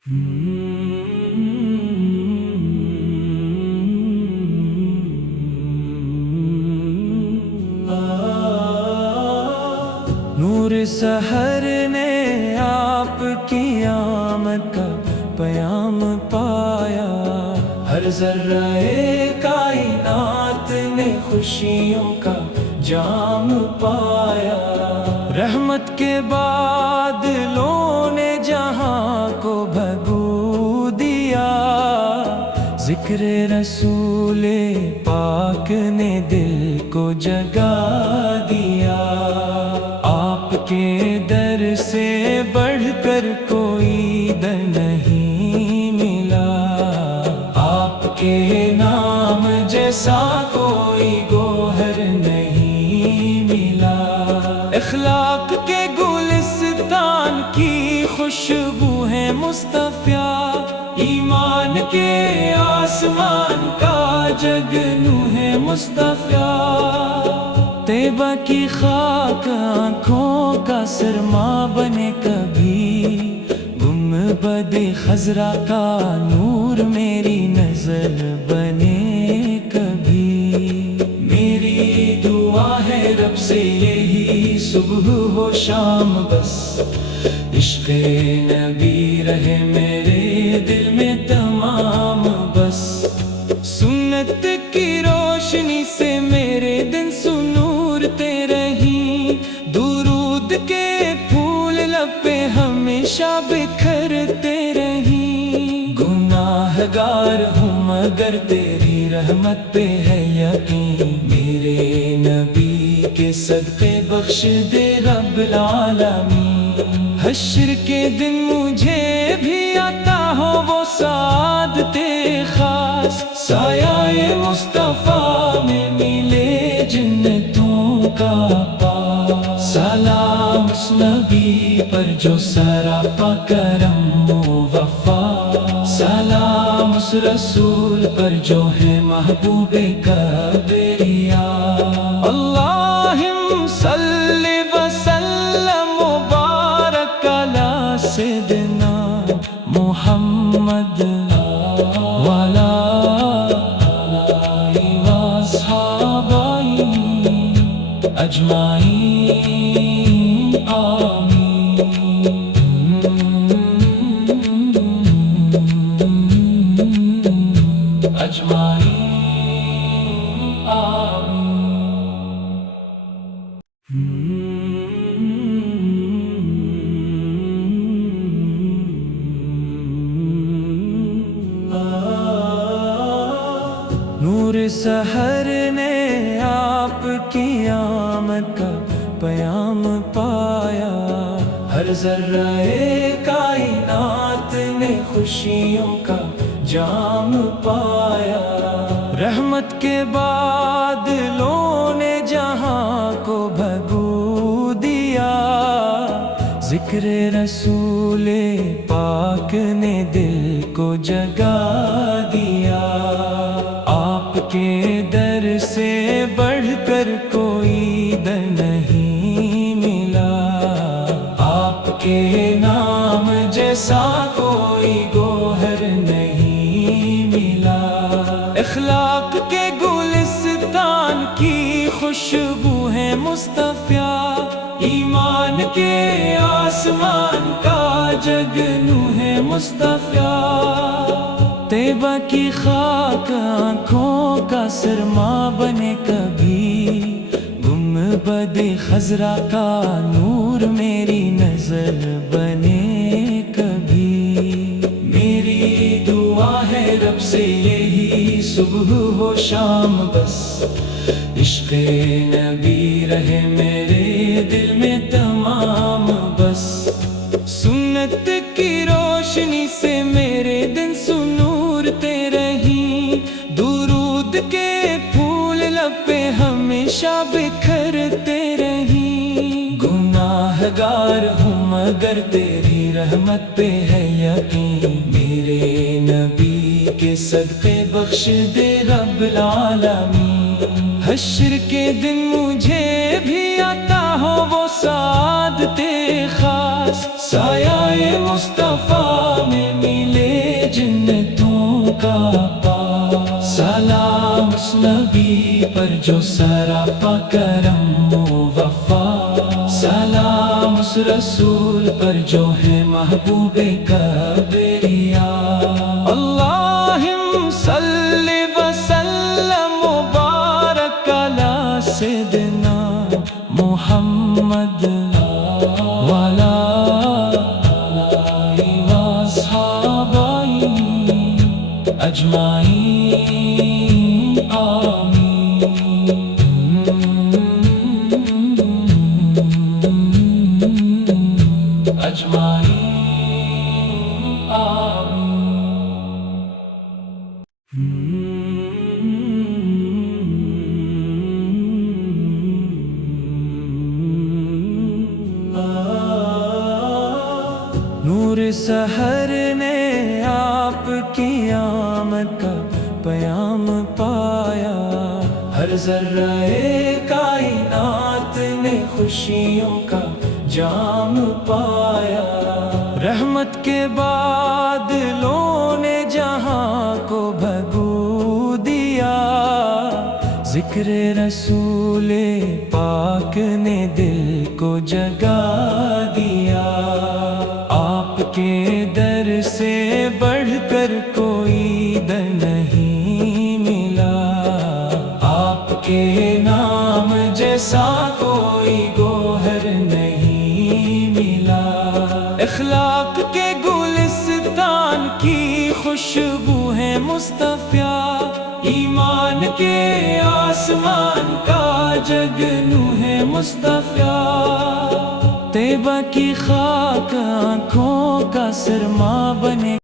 نور سحر نے آپ کی آمد کا پیام پایا، ہر ذرہ کائنات نے خوشیوں کا جام پایا۔ رحمت کے بادلوں نے جہاں کو بھگو دیا، ذکر رسول پاک نے دل کو جگا دیا۔ آپ کے در سے بڑھ کر کوئی در نہیں ملا، آپ کے نام جیسا کوئی گوہر نہیں ملا۔ اخلاق کے گلستان کی خوشبو ہے مصطفیٰ، ایمان کے آسمان کا جگنو ہے مصطفیٰ۔ طیبہ کی خاک آنکھوں کا سرما بنے کبھی، گنبد خضرا کا نور میری نظر بنے کبھی۔ میری دعا ہے رب سے یہی صبح ہو شام، بس عشق نبی رہے میرے دل میں تمام۔ بس سنت کی روشنی سے میرے دن سنورتے رہیں، درود کے پھول لب پہ ہمیشہ بکھرتے رہیں۔ گناہگار ہوں مگر تیری رحمت پہ ہے یقین، میرے نبی کے صدقے بخش دے رب العالمین۔ حشر کے دن مجھے بھی عطا ہو وہ سعادت خاص، سایہ مصطفیٰ میں ملے جنتوں کا پاس۔ سلام اس نبی پر جو سراپا کرم و وفا، سلام اس رسول پر جو ہے محبوب کبریا۔ اللہم صلی وسلم مبارک علی سیدنا محمد وعلی آلہ واصحابہ اجمعین، آمین۔ اجمعین، آمین۔ نور سحر نے آپ کی آمد کا پیام پایا، ہر ذرہ کائنات نے خوشیوں کا جام پایا۔ رحمت کے بادلوں نے جہاں کو بھگو دیا، ذکر رسول پاک نے دل کو جگا دیا۔ آپ کے در سے بڑھ کر کوئی در نہیں ملا، آپ کے نام جیسا کوئی گوہر نہیں ملا۔ اخلاق کے گلستان کی خوشبو ہے مصطفیٰ، ایمان کے آسمان کا جگنو ہے مصطفیٰ۔ طیبہ کی خاک آنکھوں کا سرما بنے کبھی، گنبد خضرا کا نور میری نظر بنے کبھی۔ میری دعا ہے رب سے یہی صبح ہو شام، بس عشق نبی رہے میرے دل میں تمام۔ بس سنت کی روشنی سے میرے دن سنورتے رہیں، درود کے پھول لب پہ ہمیشہ بکھرتے رہیں۔ گناہگار ہوں مگر تیری رحمت پہ ہے یقین، میرے نبی کے صدقے بخش دے رب العالمین۔ حشر کے دن مجھے بھی عطا ہو وہ سعادت خاص، سایہ مصطفیٰ میں جنتوں کا پاس، سلام اس نبی پر جو سراپا کرم و وفا، سلام اس رسول پر جو ہے محبوب کبریا۔ اللہم صلی وسلم مبارک علی سیدنا محمد وعلی آلہ واصحابہ اجمعین آمین۔ اجمعین آمین۔ نور سحر نے آپ کی آمد کا پیام پایا، ہر ذرہ کائنات نے خوشیوں کا جام پایا۔ رحمت کے بادلوں نے جہاں کو بھگو دیا، ذکر رسول پاک نے دل کو جگا دیا۔ آپ کے در سے بڑھ کر کوئی در نہیں ملا، آپ کے نام جیسا کوئی گوہر نہیں ملا۔ اخلاق کے گلستان کی خوشبو ہے مصطفیٰ، ایمان کے آسمان کا جگنو ہے مصطفیٰ۔ طیبہ کی خاک آنکھوں کا سرما بنے